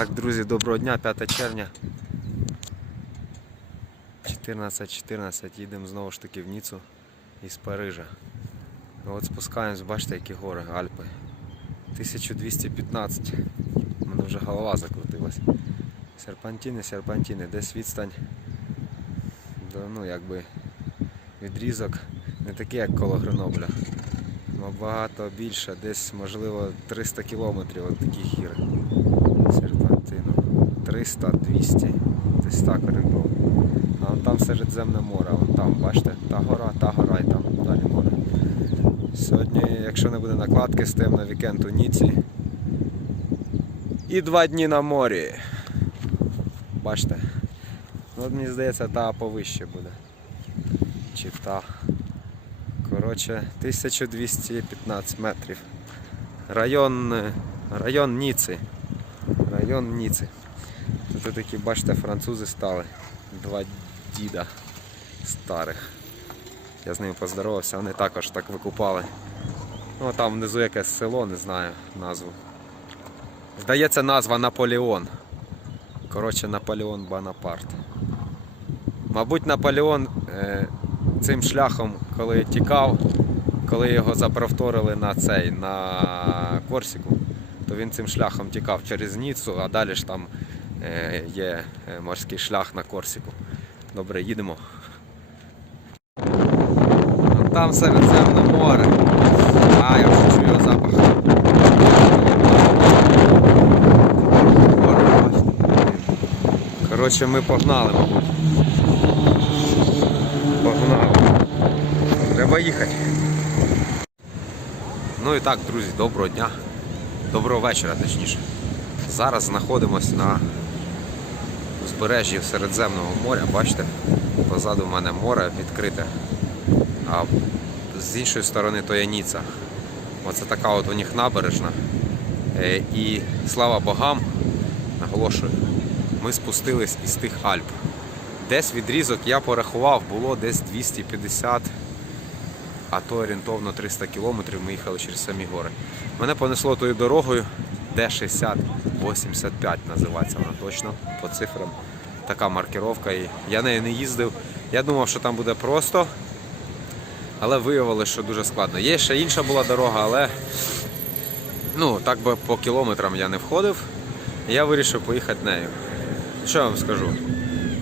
Так, друзі, доброго дня, 5 червня. 14.14 їдемо знову ж таки в Ніцу із Парижа. Ну, От спускаємось, бачите, які гори, Альпи. 1215. У мене вже голова закрутилась. Серпантини, серпантини, десь відстань. Ну, якби відрізок не такий, як коло Гренобля. Набагато більше, десь можливо 300 кілометрів от таких гір. Серпантину. 300, 200, десь так орієнтовно. А вон там Середземне море, вон там, бачите, та гора, та гора і там далі море. Сьогодні, якщо не буде накладки, стаємо на вікенд у Ніці. І два дні на морі. Бачите? Ну, мені здається, та повище буде. Чи та. Коротше, 1215 метрів. Район, е, район Ніци. Район Ніци. Тут такі, бачите, французи стали. Два діда старих. Я з ними поздоровався, вони також так викупали. Ну там внизу якесь село, не знаю назву. Здається, назва Наполеон. Коротше, Наполеон Бонапарт. Мабуть, Наполеон е, цим шляхом, коли тікав, коли його заправторили на цей, на Корсіку, то він цим шляхом тікав через Ніцу, а далі ж там є е, морський шлях на Корсіку. Добре, їдемо. Там Середземне море. А, я вже чую запах. Коротше, ми погнали. Погнали. Треба їхати. Ну і так, друзі, доброго дня. Доброго вечора, точніше. Зараз знаходимося на узбережжі Середземного моря. Бачите, позаду в мене море відкрите. А з іншої сторони то є Ніца. Оце така от у них набережна. Е, І слава богам, наголошую, ми спустились із тих Альп. Десь відрізок я порахував, було десь 250, а то орієнтовно 300 кілометрів ми їхали через самі гори. Мене понесло тою дорогою, Д60 85 називається вона точно по цифрам. Така маркировка. І я нею не їздив. Я думав, що там буде просто, але виявилося, що дуже складно. Є ще інша була дорога, але ну, так би по кілометрам я не входив. Я вирішив поїхати нею. Що я вам скажу?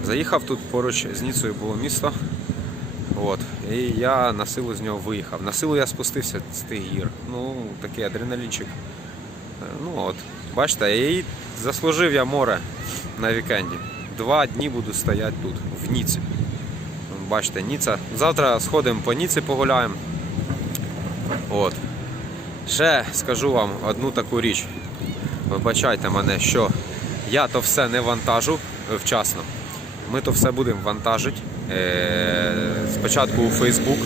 Заїхав тут поруч з Ніцею було місто. От. І я на силу з нього виїхав. На силу я спустився з тих гір. Ну, такий адреналінчик. Е, Ну от, бачите, і заслужив я море на вікенді. Два дні буду стояти тут, в Ніці. Бачите, Ніца. Завтра сходимо по Ніці погуляємо. От. Ще скажу вам одну таку річ. Вибачайте мене, що я то все не вантажу вчасно. Ми то все будемо вантажити. Е, спочатку у Facebook,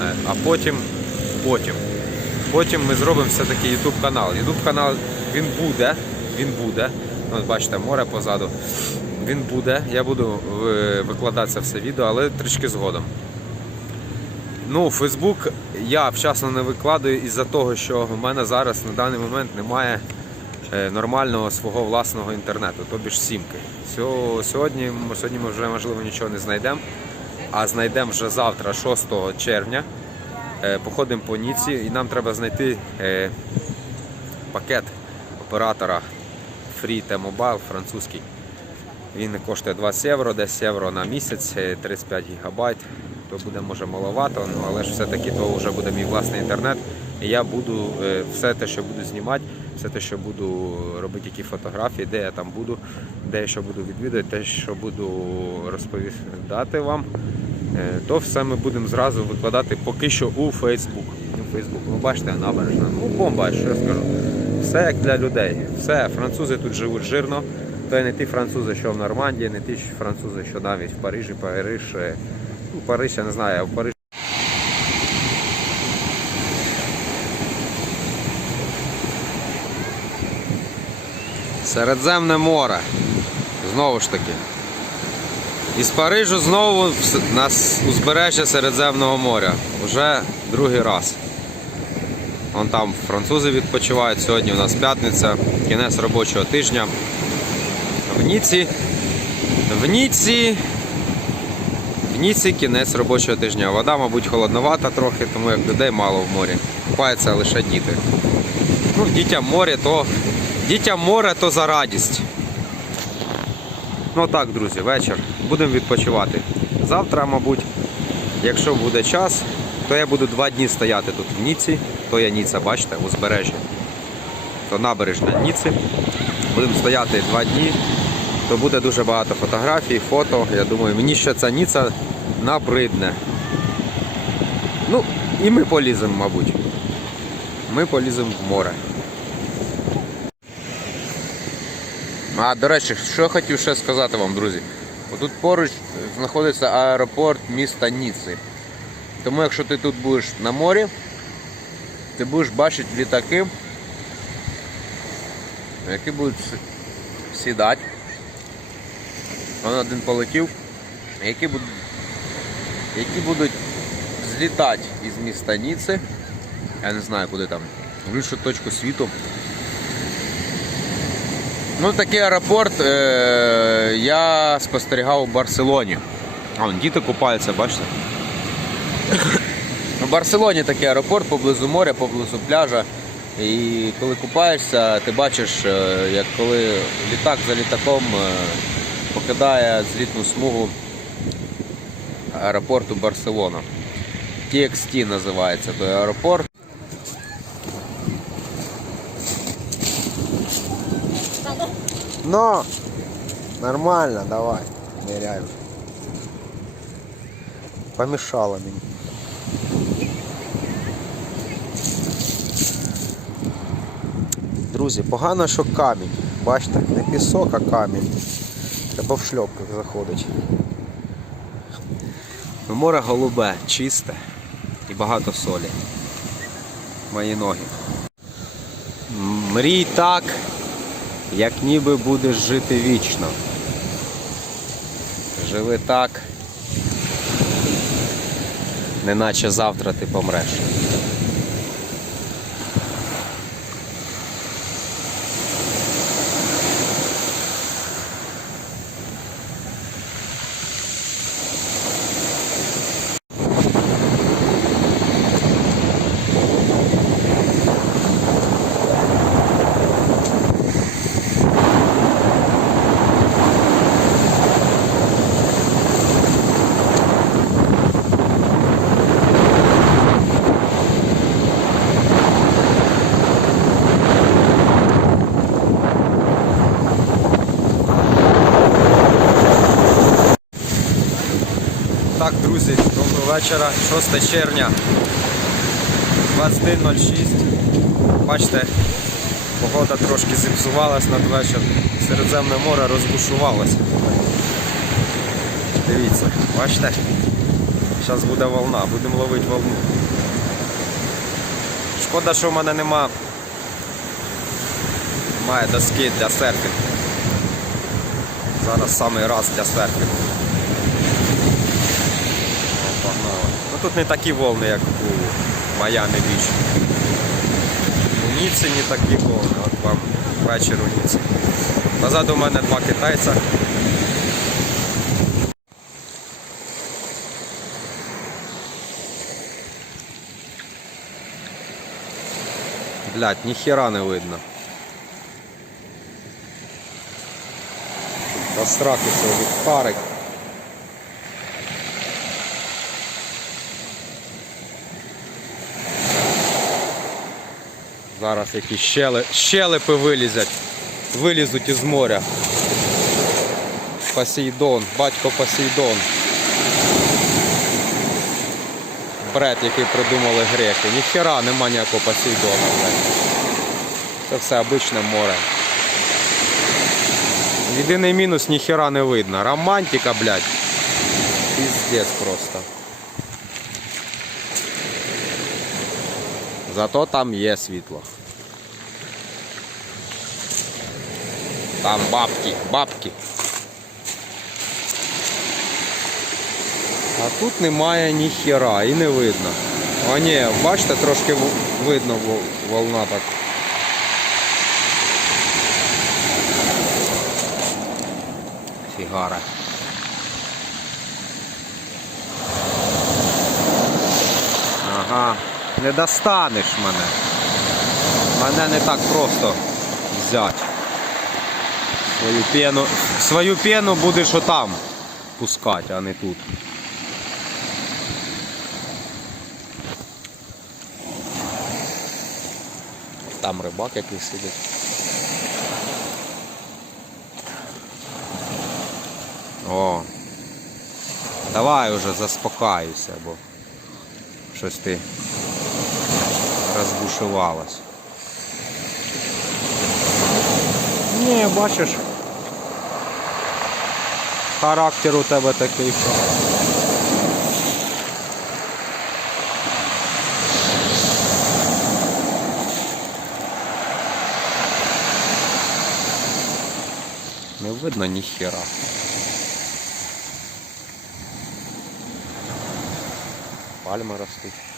е, а потім, потім. Потім ми зробимо все-таки YouTube канал. YouTube канал він буде, він буде. От бачите, море позаду. Він буде. Я буду е, викладати це все відео, але трішки згодом. Ну, Facebook я вчасно не викладаю із-за того, що в мене зараз на даний момент немає е, нормального свого власного інтернету, тобі ж сімки. Сьогодні, сьогодні ми вже можливо нічого не знайдемо, а знайдемо вже завтра, 6 червня. Е, Походимо по Ніці і нам треба знайти пакет оператора Free T-Mobile французький. Він коштує 20 євро, 10 євро на місяць, е, 35 гігабайт. То буде може маловато, ну, але ж все-таки то вже буде мій власний інтернет. І я буду е, все те, що буду знімати, все те, що буду робити, які фотографії, де я там буду, де я що буду відвідувати, те, що буду розповідати вам, е, то все ми будемо зразу викладати поки що у Facebook. У Facebook. Ну, бачите, набережна. Ну, бомба, що я скажу. Все як для людей. Все, французи тут живуть жирно. То не ті французи, що в Нормандії, не ті французи, що навіть в Парижі, Париж. е, Ну, Париж, я не знаю, в Париж. Середземне море. Знову ж таки. Із Парижу знову на узбережжя Середземного моря. Уже другий раз. Вон там французи відпочивають. Сьогодні у нас п'ятниця, кінець робочого тижня. В Ніці. В Ніці. В Ніці кінець робочого тижня. Вода, мабуть, холодновата трохи, тому як людей мало в морі. Купаються лише діти. Ну, дітям море, то. Дітям море то за радість. Ну так, друзі, вечір. Будемо відпочивати. Завтра, мабуть, якщо буде час, то я буду два дні стояти тут в Ніці. То я Ніця, бачите, узбережжя. То набережна Ніці. Будемо стояти два дні, то буде дуже багато фотографій, фото. Я думаю, мені ще ця Ніца набридне. Ну, і ми поліземо, мабуть. Ми поліземо в море. А, до речі, що хотів ще сказати вам, друзі. Отут поруч знаходиться аеропорт міста Ніци. Тому якщо ти тут будеш на морі, ти будеш бачити літаки, які будуть сідати. Вон один полетів, які будуть, які будуть злітати із міста Ніци. Я не знаю куди там, в іншу точку світу. Ну, такий аеропорт е- я спостерігав у Барселоні. А, вон діти купаються, бачите? У Барселоні такий аеропорт поблизу моря, поблизу пляжа. І коли купаєшся, ти бачиш, е, як коли літак за літаком е, покидає злітну смугу аеропорту Барселона. TXT називається той аеропорт. Но нормально, давай, ныряем. Помешало мені. Друзі, погано, що камінь. Бачите, не пісок, а камінь. Треба в шльопках заходить. Море голубе, чисте і багато солі. Мої ноги. Мрій так, як ніби будеш жити вічно. Живи так, неначе завтра ти помреш. Так, друзі, доброго вечора, 6 червня, 21.06. Бачите, погода трошки зіпсувалась надвечір. Середземне море розбушувалося. Дивіться, бачите? Зараз буде волна, будемо ловити волну. Шкода, що в мене нема немає доски для серфінгу. Зараз самий раз для серфінгу. Погнали. Ну тут не такі волни, як у Майами Біч. У не такі волни, от вам вечір у Ніці. Позаду мене два китайця. Блять, ніхіра не видно. Розстракився від фарик. Зараз якісь щели... щелепи вилізять, вилізуть із моря. Посейдон, батько Посейдон. Бред, який придумали греки. Ніхера нема ніякого Посейдона. Це все обичне море. Єдиний мінус ніхера не видно. Романтика, блядь. Піздець просто. Зато там є світло. Там бабки, бабки. А тут немає ні хера і не видно. О, ні, бачите, трошки видно волна так. ангари. Ага, не достанеш мене. Мене не так просто взяти. Свою пену, свою пену будеш отам пускати, а не тут. Там рибак який сидить. О. Давай уже заспокаюся, бо щось ти розбушувалась. Ні, бачиш. Характер у тебе такий. Не видно ні хера. Пальми ростуть.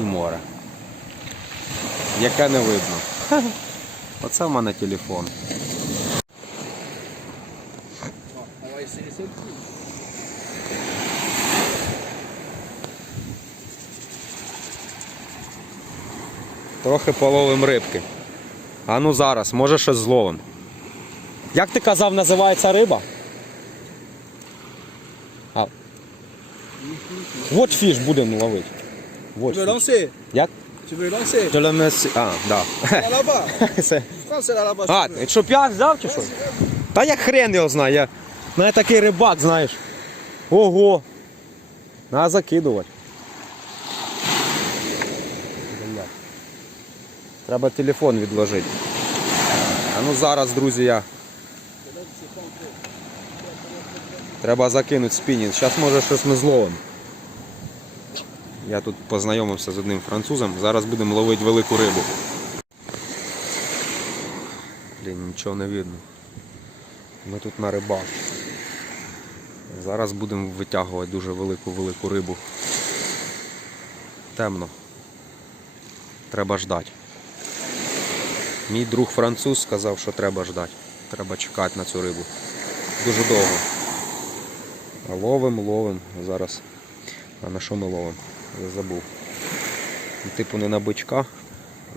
І море. Яке не видно. Оце в мене телефон. Трохи половим рибки. А ну зараз, може щось зловим. Як ти казав, називається риба? А. Вот фіш будемо ловити. Tu veux lancer Як? Tu veux lancer Телемес... А, да. Là là-bas. Це. Là là-bas. А, щоб я взяв чи що? Та я хрен його знаю, я такий рибак, знаєш. Ого. Надо закидувати. Блядь. Треба телефон відложити. А ну зараз, друзі, я. Треба закинути спінінг. Зараз може щось ми зловимо. Я тут познайомився з одним французом. Зараз будемо ловити велику рибу. Блін, нічого не видно. Ми тут на рибах. Зараз будемо витягувати дуже велику-велику рибу. Темно. Треба ждати. Мій друг француз сказав, що треба ждати. Треба чекати на цю рибу. Дуже довго. А ловим, ловим. Зараз. А на що ми ловимо? Я забув. Ну, Типу не на бичка,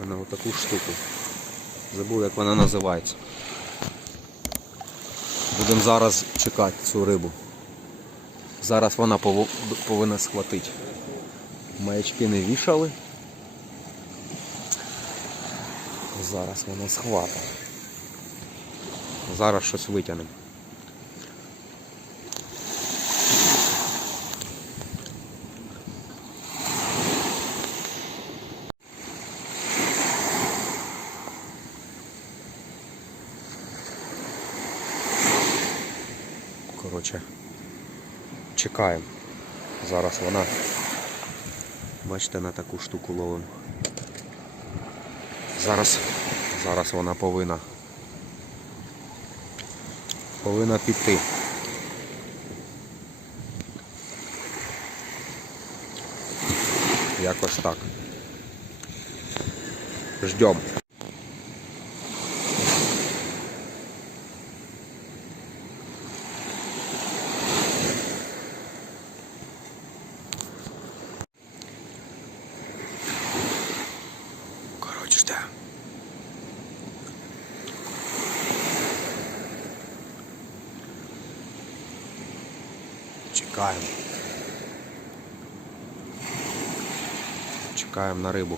а на отаку штуку. Забув, як вона називається. Будемо зараз чекати цю рибу. Зараз вона повинна схватити. Маячки не вішали. Зараз вона схватить. Зараз щось витягнемо. Коротше, чекаємо. Зараз вона. Бачите, на таку штуку ловимо. Зараз, зараз вона повинна. Повинна піти. Якось так. Ждем. Коротше, ждем. Чекаємо. Чекаємо на рибу.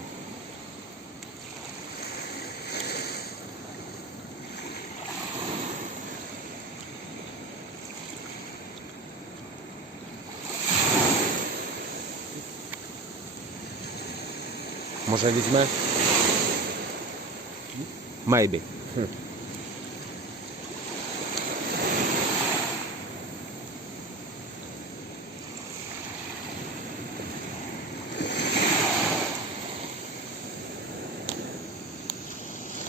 Може візьме? Maybe.